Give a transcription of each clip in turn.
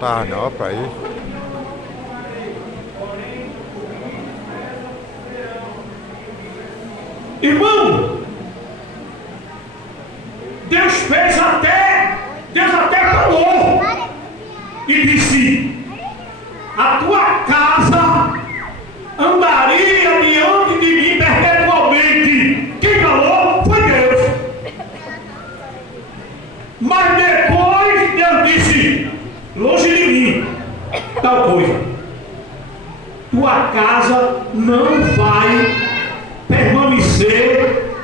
Tá não pra ir. Irmão, Deus até falou e disse: a tua casa andaria diante de mim perpetualmente. Quem falou foi Deus. Mas depois Deus disse: longe de mim tal coisa. Tua casa não vai permanecer,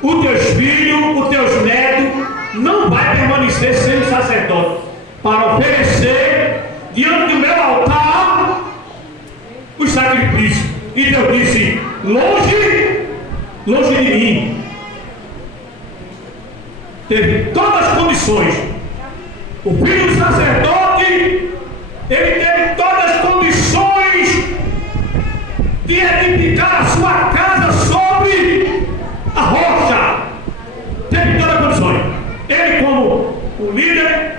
os teus filhos, os teus netos não vai permanecer sendo sacerdote para oferecer diante do meu altar os sacrifícios. E Deus disse: longe de mim. Teve todas as condições. O filho do sacerdote, ele teve todas as condições de edificar a sua casa sobre a rocha. Teve todas as condições. Ele, como o líder,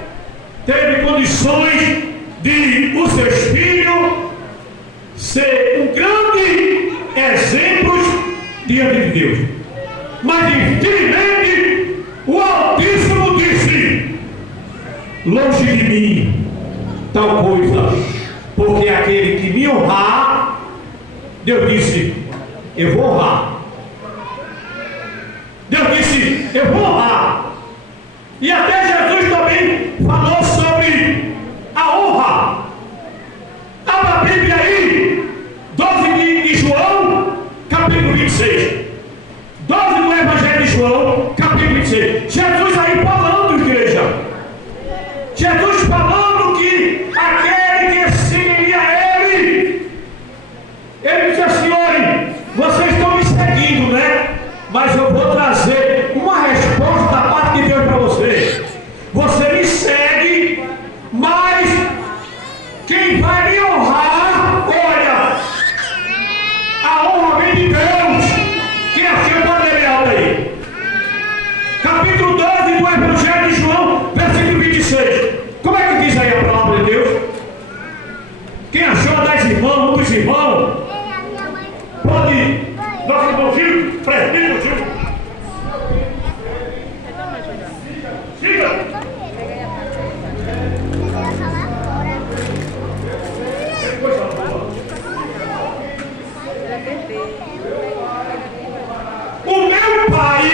teve condições de os seus filhos ser um grande exemplo diante de Deus. Mas infelizmente o Altíssimo disse: longe de mim tal coisa, porque aquele que me honrar, Deus disse: eu vou honrar. Deus disse: eu vou honrar. E até Jesus também falou sobre a honra. Abra a Bíblia aí, 12 de João, capítulo 26. 12 do Evangelho de João, capítulo 26. Jesus aí falando, igreja. Jesus falando que aquele que seguiria ele disse assim: olha, vocês estão me seguindo, né? Mas eu vou trazer uma resposta da parte de Deus para você. Você me segue, mas quem vai me honrar, olha, a honra vem de Deus. Quem achou pode ler alto aí. Capítulo 12 do Evangelho de João, versículo 26. Como é que diz aí a palavra de Deus? Quem achou das irmãs, um dos irmãos, pode, nosso irmãozinho, presbítero Gil. Siga. O meu pai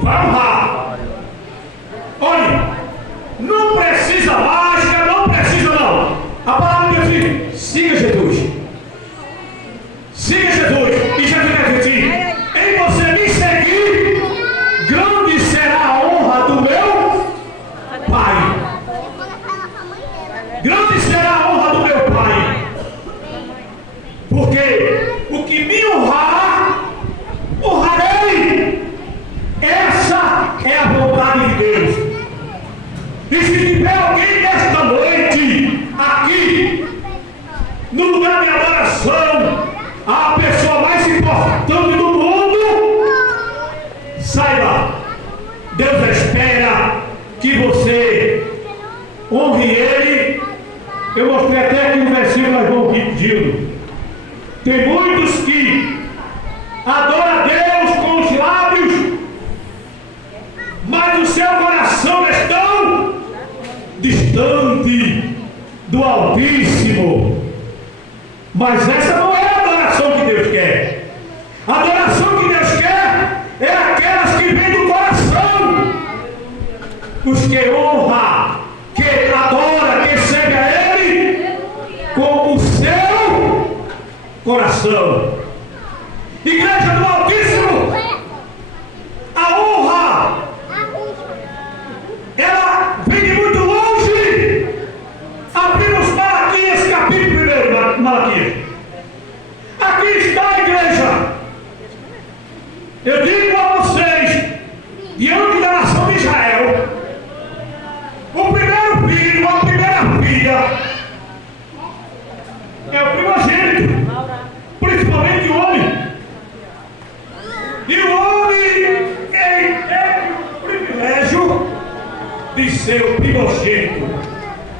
vai honrar. Olha, não precisa mágica, não precisa não. A palavra de Deus diz: siga Jesus. Siga Jesus. E Jesus vai dizer: em você me seguir, grande será a honra do meu Pai. Grande será a honra do meu Pai. Porque o que me honrar, honrarei. Essa é a vontade de Deus. E se tiver alguém nesta noite, aqui, no lugar de adoração, a pessoa mais importante do mundo, saiba, Deus espera que você honre Ele. Eu mostrei até aqui no versículo, nós vamos repetindo. Tem muitos que adoram a Deus com os lábios, mas o seu coração está distante do Altíssimo. Mas essa não é a adoração que Deus quer. A adoração que Deus quer é aquelas que vêm do coração. Os que honram, que adoram, que seguem a Ele com o seu coração. Igreja do Altíssimo, a honra, ela vem de muito longe. Abrimos Malaquias, capítulo 1, Malaquias. Aqui está a igreja. Eu digo a vocês, diante da nação de Israel, o primeiro filho, a primeira filha, é o primogênito, principalmente o homem.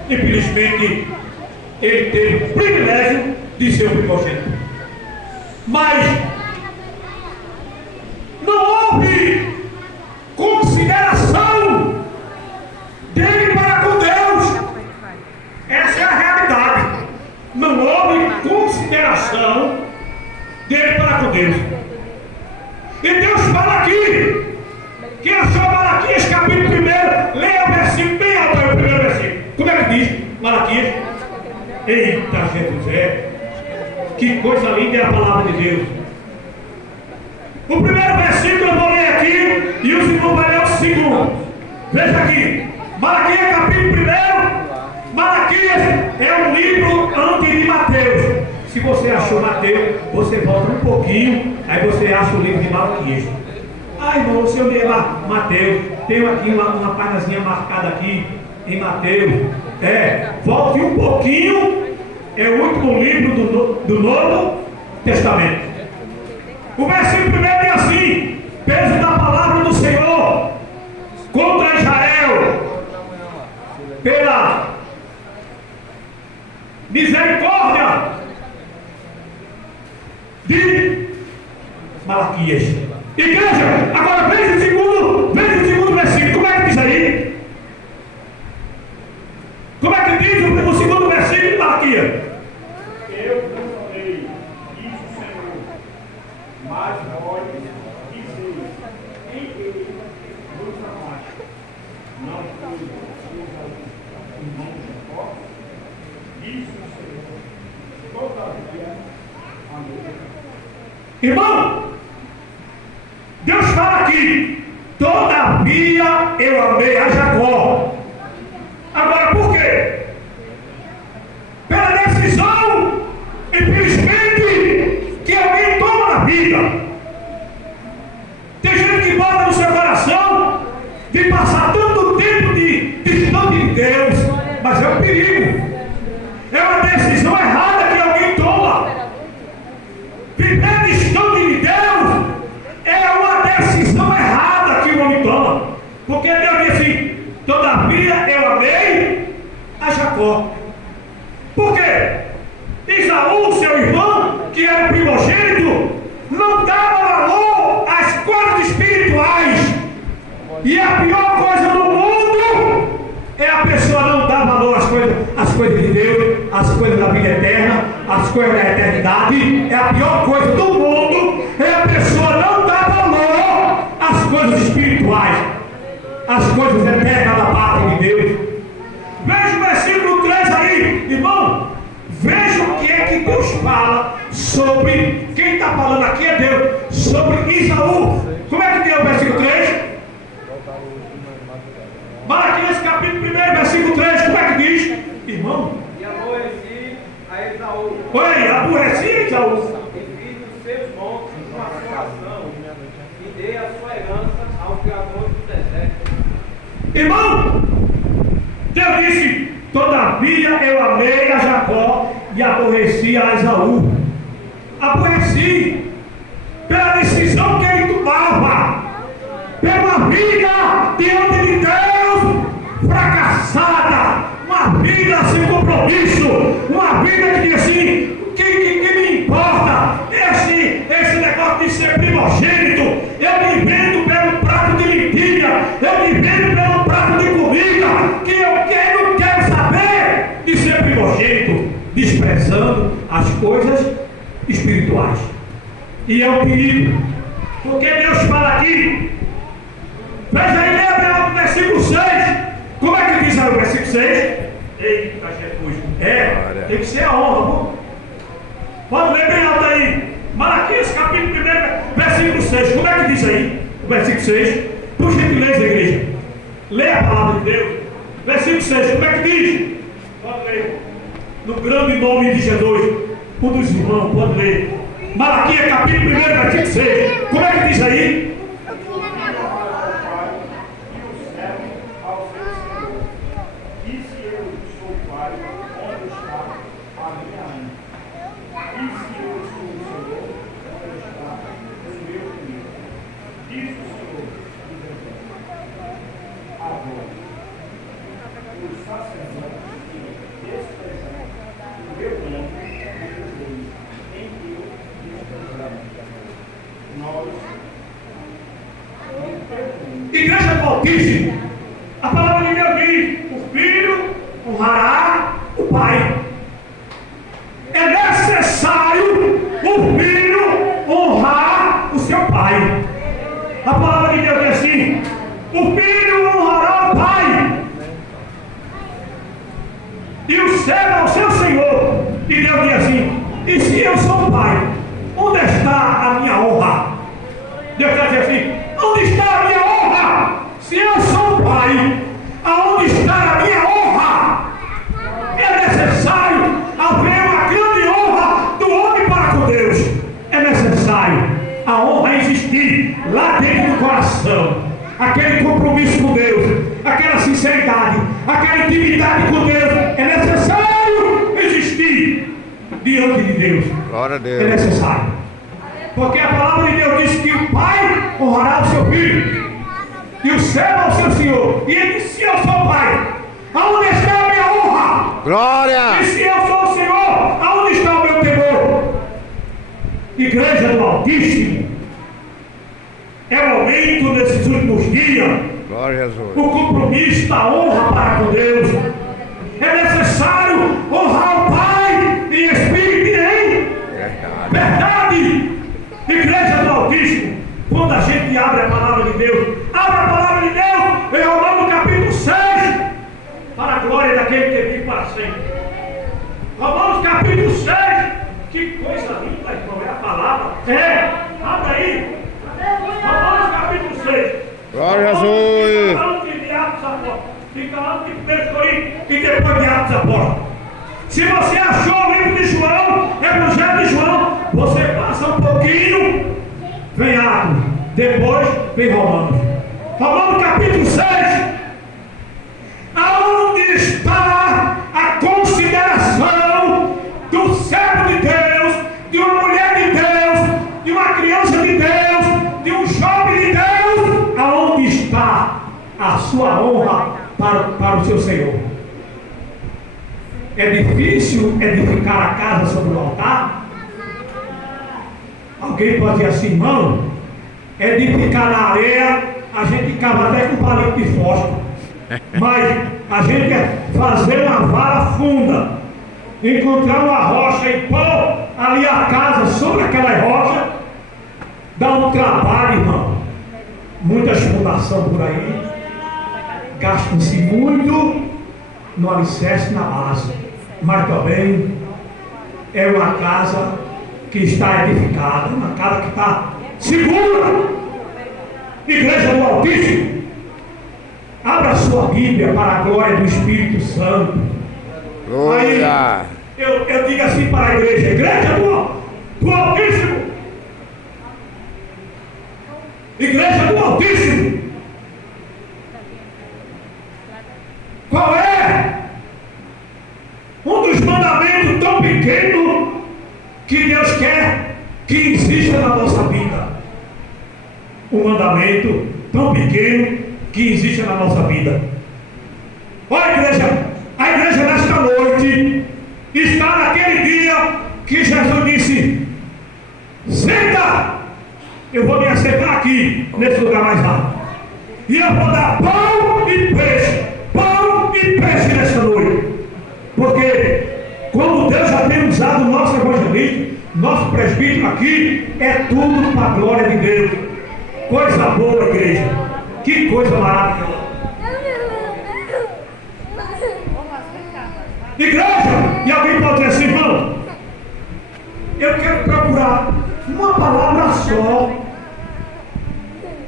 Infelizmente, ele teve o privilégio de ser o primogênito. Mas não houve consideração dele para com Deus. Essa é a realidade. Não houve consideração dele para com Deus. E Deus fala aqui. Quem achou Malaquias capítulo 1, leia o versículo bem alto aí, o primeiro versículo. Como é que diz Malaquias? Eita, Jesus, que coisa linda é a palavra de Deus. O primeiro versículo eu vou ler aqui e o segundo vai ler o segundo. Veja aqui, Malaquias capítulo 1. Malaquias é um livro antes de Mateus. Se você achou Mateus, você volta um pouquinho, aí você acha o livro de Malaquias. Ah, irmão, se eu ler lá Mateus, tenho aqui uma páginazinha marcada aqui em Mateus. Volte um pouquinho, é o último livro do Novo Testamento. O versículo 1 diz assim: peso da palavra do Senhor contra Israel, pela misericórdia de Malaquias. Igreja, agora veja o segundo versículo. Como é que diz aí? Como é que diz o segundo versículo de Malaquias? Eu não falei, diz o Senhor, mas vós dizeis, em ele vos amaste, não foi o irmão Jacó, diz o Senhor, todavia amei. Irmão, Deus fala aqui, todavia eu amei a Jacó. Agora por quê? Pela decisão, infelizmente, que alguém toma na vida. Tem gente que bota no seu coração de passar tanto tempo de distante de Deus, mas é um perigo. É uma decisão errada que alguém toma. Viver distante de Deus é uma decisão errada que o homem toma. Porque Deus diz assim: todavia eu amei a Jacó. Por quê? Isaú, seu irmão, que era o primogênito, não dava valor às coisas espirituais. E a pior coisa do mundo é a pessoa não dar valor às coisas de Deus, às coisas da vida eterna, às coisas da eternidade. É a pior coisa do mundo, é a pessoa não dar valor às coisas espirituais, às coisas eternas da parte de Deus. Veja o versículo 3 aí, irmão. Veja o que é que Deus fala sobre, quem está falando aqui é Deus, sobre Isaú. Como é que tem o versículo 3? Malaquias capítulo 1, versículo 3, como é que diz? Irmão? E aborreci a Esaú. Oi, aborreci a Esaú. E fiz os seus montes uma assolação, e dei a sua herança ao criador do deserto. Irmão, Deus disse: todavia eu amei a Jacó e aborreci a Esaú. Aborreci pela decisão que ele tomava, pela vida diante de Deus fracassada, uma vida sem compromisso, uma vida que diz assim: que me importa esse negócio de ser primogênito? Eu me vendo pelo prato de lentilha, eu me vendo pelo prato de comida, que eu não quero saber de ser primogênito, desprezando as coisas espirituais. E é um perigo, porque Deus fala aqui. Veja aí, lembra no versículo 6. Como é que diz aí o versículo 6? Eita, Jesus. Tem que ser a honra, pô. Pode ler bem alto aí. Malaquias capítulo 1, versículo 6. Como é que diz aí o versículo 6? Por gentileza, igreja, leia a palavra de Deus. Versículo 6, como é que diz? Pode ler. No grande nome de Jesus. Um dos irmãos, pode ler. Malaquias capítulo 1, versículo 6. Como é que diz aí? Os sacerdotes Altíssimo. A palavra de Deus diz: o filho honrará o pai. É necessário o filho honrar o seu pai. A palavra de Deus diz assim: o filho honrará o pai e o servo ao seu senhor. E Deus diz assim: e se eu sou o pai, onde está a minha honra? Deus está dizendo assim: onde está a minha honra? Se eu sou o pai, aonde está a minha honra? É necessário haver uma grande honra do homem para com Deus. É necessário a honra existir lá dentro do coração. Aquele compromisso com Deus, aquela sinceridade, aquela intimidade com Deus. É necessário existir diante de Deus. Glória a Deus. É necessário. Porque a palavra de Deus diz que o pai honrará o seu filho e o servo ao seu senhor. E ele disse: se eu sou o pai, aonde está a minha honra? Glória! E se eu sou o Senhor, aonde está o meu temor? Igreja do Altíssimo, é o momento nesses últimos dias, Glória a Jesus. o compromisso da honra para com Deus. É necessário honrar o Pai em espírito e em verdade. Igreja do Altíssimo, quando a gente abre a palavra de Deus, abre a palavra de Deus em Romanos capítulo 6, para a glória daquele que vive para sempre. Romanos capítulo 6, que coisa linda, irmão, é a palavra. Abre aí. Romanos capítulo 6. Glória a Jesus. Fica falando de Atos Apóstolos, fica falando de 1 Coríntios e depois de Atos Apóstolos. Se você achou o livro de João, Evangelho de João, você passa um pouquinho, vem Atos, depois vem Romanos. Romanos capítulo 6. Aonde está a consideração do servo de Deus, de uma mulher de Deus, de uma criança de Deus, de um jovem de Deus? Aonde está a sua honra para o seu Senhor? É difícil edificar a casa sobre o altar? Alguém pode dizer assim: irmão, edificar na areia, a gente cava até com palito de fósforo. Mas a gente quer fazer uma vara funda, encontrar uma rocha e pôr ali a casa sobre aquela rocha, dá um trabalho, irmão. Muitas fundações por aí, gastam-se muito no alicerce, na base, mas também é uma casa que está edificada, uma casa que está segura. Igreja do Altíssimo, abra a sua Bíblia para a glória do Espírito Santo. Glória! Aí, eu digo assim para a igreja: igreja do Altíssimo, igreja do Altíssimo, qual é um dos mandamentos tão pequenos que Deus quer que exista na nossa vida? Um mandamento tão pequeno que existe na nossa vida. Olha, igreja, a igreja nesta noite está naquele dia que Jesus disse: senta, eu vou me assentar aqui nesse lugar mais alto e eu vou dar pão e peixe nessa noite. Porque como Deus já tem usado o nosso evangelista, nosso presbítero aqui, é tudo para a glória de Deus. Coisa boa, igreja. Que coisa maravilhosa. Igreja, e alguém pode dizer assim: irmão, eu quero procurar uma palavra só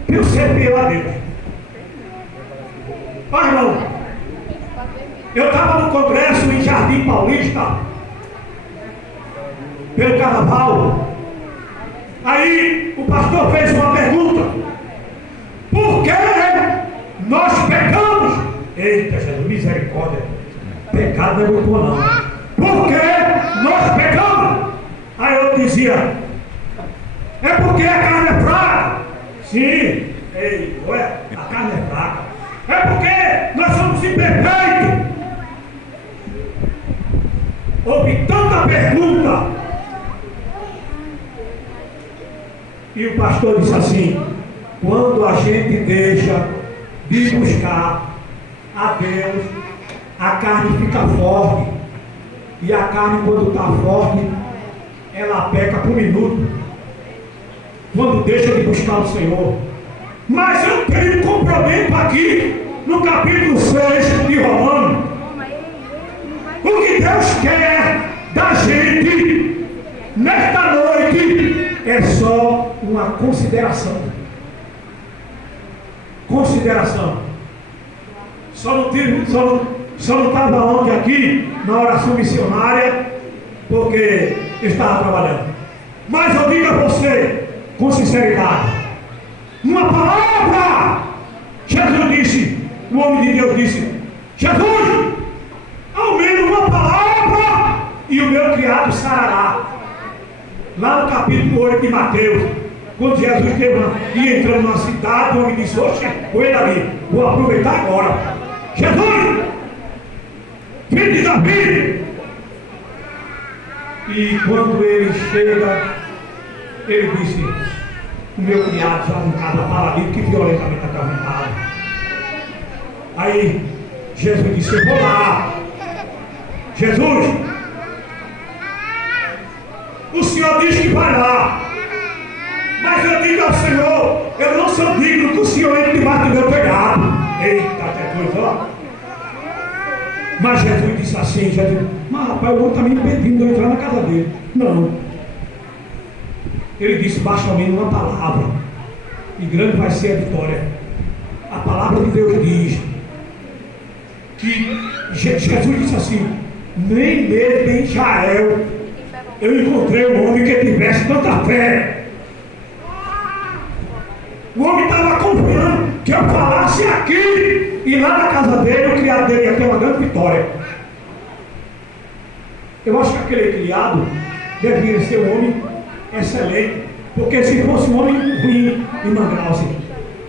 para eu servir a Deus. Olha, irmão, eu estava no congresso em Jardim Paulista, pelo carnaval. Aí o pastor fez uma pergunta: por que nós pecamos? Eita, Jesus, misericórdia. Pecado não é muito bom, não. Por que nós pecamos? Aí eu dizia: é porque a carne é fraca. Sim, ei, ué, a carne é fraca. É porque nós somos imperfeitos. Houve tanta pergunta. E o pastor disse assim: quando a gente deixa de buscar a Deus, a carne fica forte. E a carne, quando está forte, ela peca por minuto. Quando deixa de buscar o Senhor. Mas eu tenho um compromisso aqui, no capítulo 6 de Romanos. O que Deus quer da gente, nesta noite, é só uma consideração. Consideração. Só não estava ontem aqui na oração missionária porque estava trabalhando. Mas eu digo a você com sinceridade, uma palavra. Jesus disse, o homem de Deus disse, Jesus, ao menos uma palavra e o meu criado sarará. Lá no capítulo 8 de Mateus, quando Jesus ia entrando numa cidade, o homem disse, oxe, foi dali, vou aproveitar agora. Jesus, filho de Davi. E quando ele chega, ele disse, o meu criado está em casa paralítico e violentamente atormentado. Aí Jesus disse, eu vou lá. Jesus, o Senhor diz que vai lá. Mas eu digo ao Senhor, eu não sou digno que o Senhor entre debaixo do meu telhado. Eita, até coisa, ó. Mas Jesus disse assim, mas rapaz, o outro está me impedindo de eu entrar na casa dele. Não. Ele disse, basta ao menos uma palavra, e grande vai ser a vitória. A palavra de Deus diz que Jesus disse assim, nem mesmo em Israel eu encontrei um homem que tivesse tanta fé. O homem estava confiando que eu falasse aqui e lá na casa dele, o criado dele ia ter uma grande vitória. Eu acho que aquele criado deveria ser um homem excelente, porque se fosse um homem ruim e Manaus,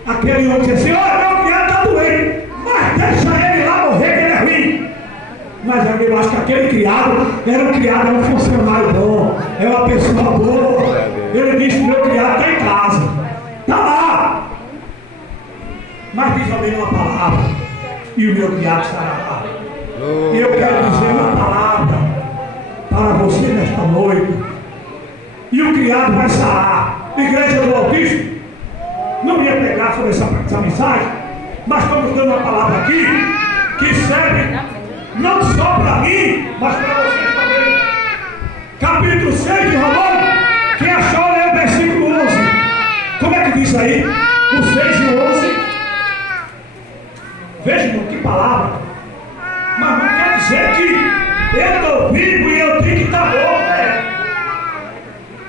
aquele homem dizia assim, olha, meu criado está doente, mas deixa ele lá morrer que ele é ruim. Mas eu acho que aquele criado era um funcionário bom, é uma pessoa boa. Ele disse, meu criado está em casa, está lá. Mas diz também uma palavra, e o meu criado estará lá. E eu quero dizer uma palavra para você nesta noite. E o criado vai sarar. Igreja do Altíssimo, não ia pegar sobre essa mensagem, mas estamos dando uma palavra aqui que serve não só para mim, mas para vocês também. Capítulo 6 de Romanos, quem achou, lê o versículo 11. Como é que diz aí? O 6 e o 11. Vejam que palavra. Mas não quer dizer que eu estou vivo e eu tenho que estar morto, né?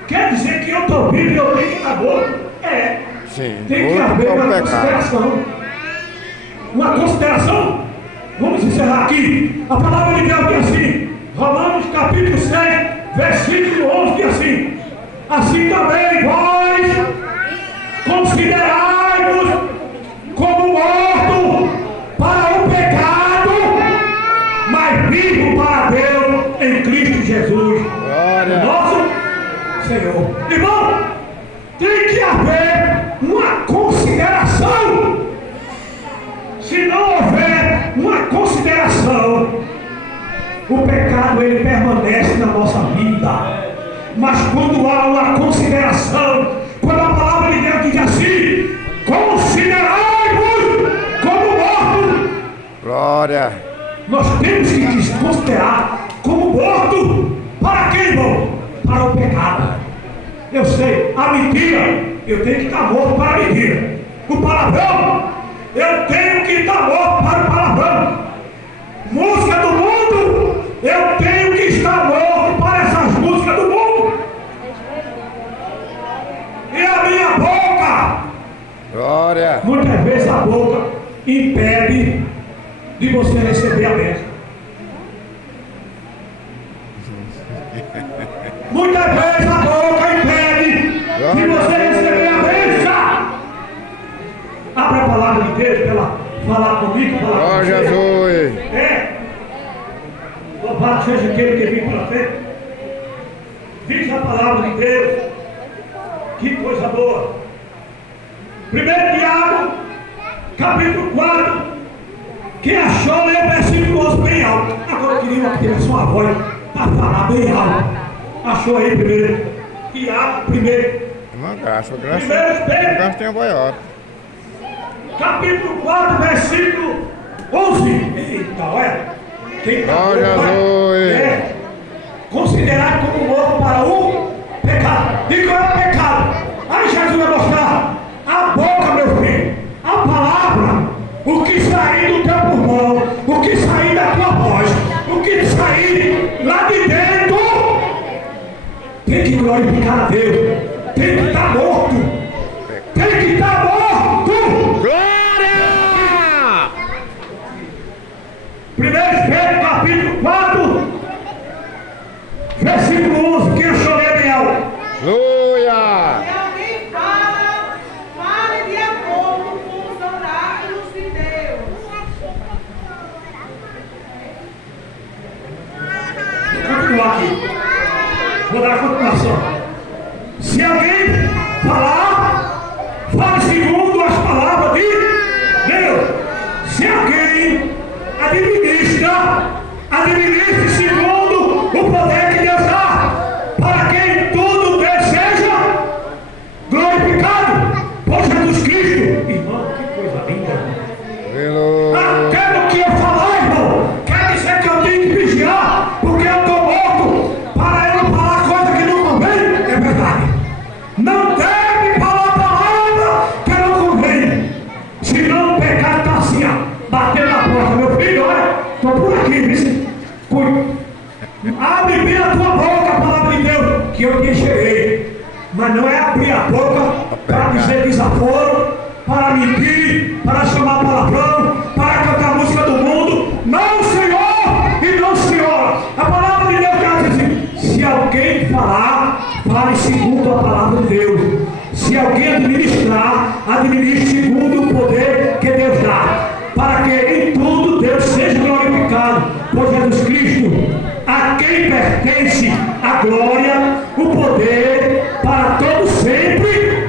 Quer dizer que eu estou vivo e eu tenho que estar morto? É. Sim, Tem que haver uma consideração. Uma consideração. Vamos encerrar aqui. A palavra de Deus diz assim, Romanos capítulo 6, versículo 11 diz assim, assim também vós considerai-vos como mortos para o pecado, mas vivo para Deus em Cristo Jesus, Glória. nosso Senhor. Irmão, tem que haver uma consideração. Se não houver uma consideração, o pecado ele permanece na nossa vida. Mas quando há uma consideração, quando a palavra de Deus diz assim, considerai-vos como mortos, Glória. nós temos que desconsiderar como morto. Para quem, irmão? Para o pecado. Eu sei, a mentira, eu tenho que estar morto para a mentira. O palavrão, eu tenho que estar morto para o palavrão. Música do mundo, eu tenho que estar morto para essas músicas do mundo. E a minha boca, Glória. muitas vezes a boca impede de você receber a bênção. Muitas vezes a boca impede de você receber a bênção. Abra a palavra de Deus para ela falar comigo, falar com Glória a você. Jesus. É. Louvado seja aquele que vem pela fé. Diz a palavra de Deus. Que coisa boa. 1 Tiago, capítulo 4. Quem achou, lê o versículo 11 bem alto. Agora eu queria ter a sua voz para falar bem alto. Achou aí primeiro? Tiago, primeiro. Uma graça, graça. Primeiro Pedro. Graça tem a voz alta. Capítulo 4, versículo 11. Eita, olha. Quem tá Glória a Deus. Considerado como morto para o pecado. E qual é o pecado? Aí Jesus vai mostrar a boca, meu filho, a palavra, o que sair do teu pulmão, o que sair da tua voz, o que sair lá de dentro, tem que glorificar a Deus, tem que estar morto, tem que estar morto. Glória! 1 Pedro capítulo 4, versículo 11, quem achou ler bem alto? Aleluia! Se alguém fale de acordo com os oráculos de Deus. Vou continuar aqui. Vou dar a continuação. Se alguém falar, fale segundo as palavras de Deus. Se alguém administre segundo o poder que Deus dá, para que em tudo Deus seja glorificado por Jesus Cristo. Irmão, que coisa linda, irmão. Aleluia! Aquilo que eu falar, irmão, quer dizer que eu tenho que vigiar, porque eu estou morto, para eu não falar coisa que não convém. É verdade. Não deve falar palavra que não convém. Senão o pecado está assim, ó, batendo na porta. Meu filho, olha, estou por aqui, viu? Cuide. Abre bem a tua boca, a palavra de Deus, que eu te encherei. Mas não é abrir a boca para dizer desaforo, para mentir, para chamar palavrão, para cantar a música do mundo. Não, Senhor, e não, Senhora. A palavra de Deus diz assim: se alguém falar, fale segundo a palavra de Deus. Se alguém administrar, administre segundo o poder que Deus dá, para que em tudo Deus seja glorificado por Jesus Cristo, a quem pertence a glória, o poder para todo sempre.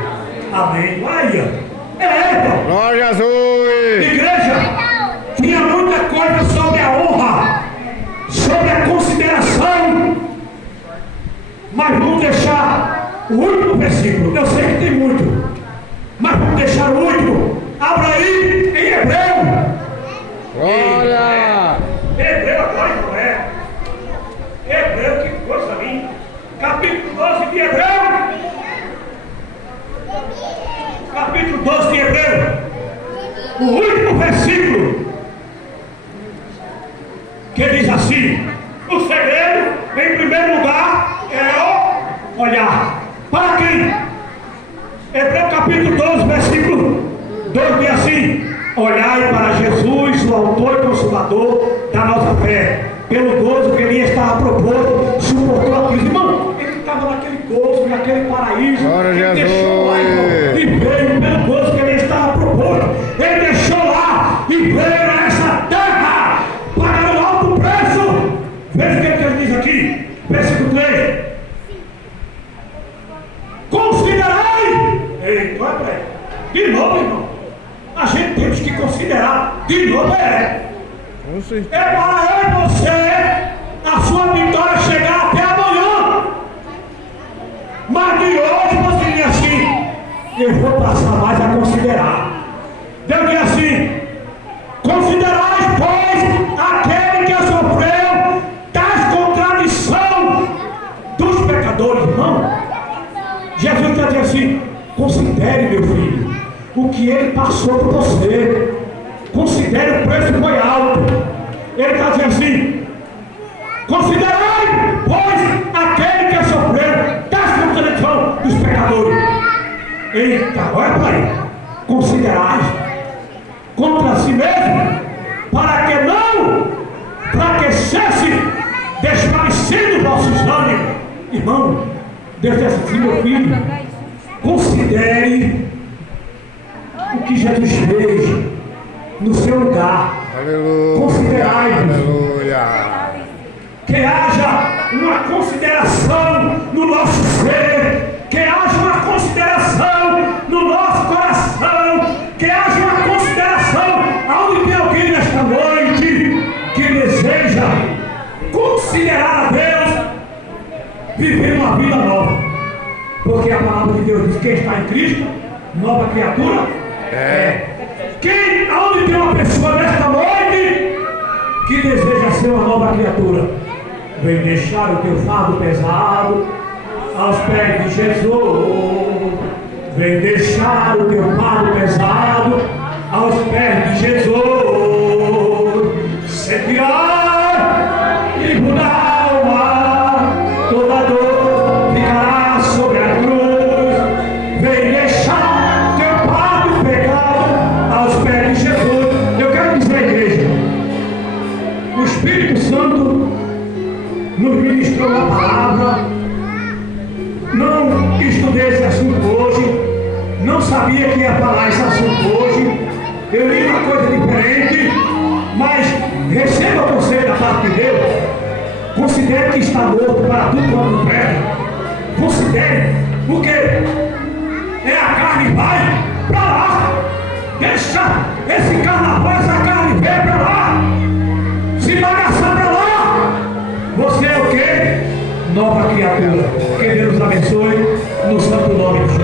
Amém. Olha, irmão. Glória a Deus! Igreja, tinha muita coisa sobre a honra, sobre a consideração, mas vamos deixar o último versículo. Eu sei que tem muito, mas vamos deixar o último. Abra aí em Hebreu. Glória! Hebreu agora não é. Hebreu, que coisa linda. Capítulo 12 de Hebreu. Capítulo 12 de Hebreu. O último versículo. Que diz assim: o segredo, em primeiro lugar, é o olhar. Para quem? Hebreu capítulo 12, versículo 2 diz assim: olhai para Jesus, o autor e consumador da nossa fé, pelo gozo que ele estava proposto, suportou a cruz. Irmão, ele estava naquele gozo, naquele paraíso. Glória a Ele Jesus. deixou lá, irmão, e veio pelo gozo que ele estava proposto. Ele deixou lá e veio a essa terra, pagando um alto preço. Veja o que ele diz aqui, versículo 3. Considerai. Ei, olha para ele. De novo, irmão. A gente temos que considerar. De novo Com certeza. é para eu e você a sua vitória chegar até amanhã. Mas de hoje você diz assim: eu vou passar mais a considerar. Deus diz assim: considerai, pois, aquele que sofreu das contradições dos pecadores. Irmão, Jesus está dizendo assim: considere, meu filho, o que ele passou por você. Considere, o preço foi alto. Ele está dizendo assim: considerai, pois, aquele que sofreu das contradições dos pecadores. Eita, olha para aí. Considerai contra si mesmo, para que não fraquecesse, desfalecendo os vossos ânimos. Irmão, Deus diz assim: meu filho, considere o que Jesus fez no seu lugar. Aleluia! Considerai, Aleluia! que haja uma consideração no nosso ser, que haja uma consideração no nosso coração, que haja uma consideração viver uma vida nova. Porque a palavra de Deus diz: quem está em Cristo, nova criatura. Aonde tem uma pessoa nesta noite que deseja ser uma nova criatura, vem deixar o teu fardo pesado aos pés de Jesus. Vem deixar o teu fardo pesado aos pés de Jesus. Sentirá livro da alma, toda dor ficará sobre a cruz. Vem deixar teu fardo pecado aos pés de Jesus. Eu quero dizer à igreja, o Espírito Santo nos ministrou a palavra. Não estudei esse assunto hoje, não sabia que ia falar esse assunto hoje. Eu li uma coisa diferente, mas receba o conselho da parte de Deus. Considere que está morto para tudo quanto não presta. Considere, porque é a carne vai para lá. Deixa esse carnaval, essa carne ver para lá. Se bagaçar para lá, você é o quê? Nova criatura. Que Deus abençoe no santo nome de Jesus.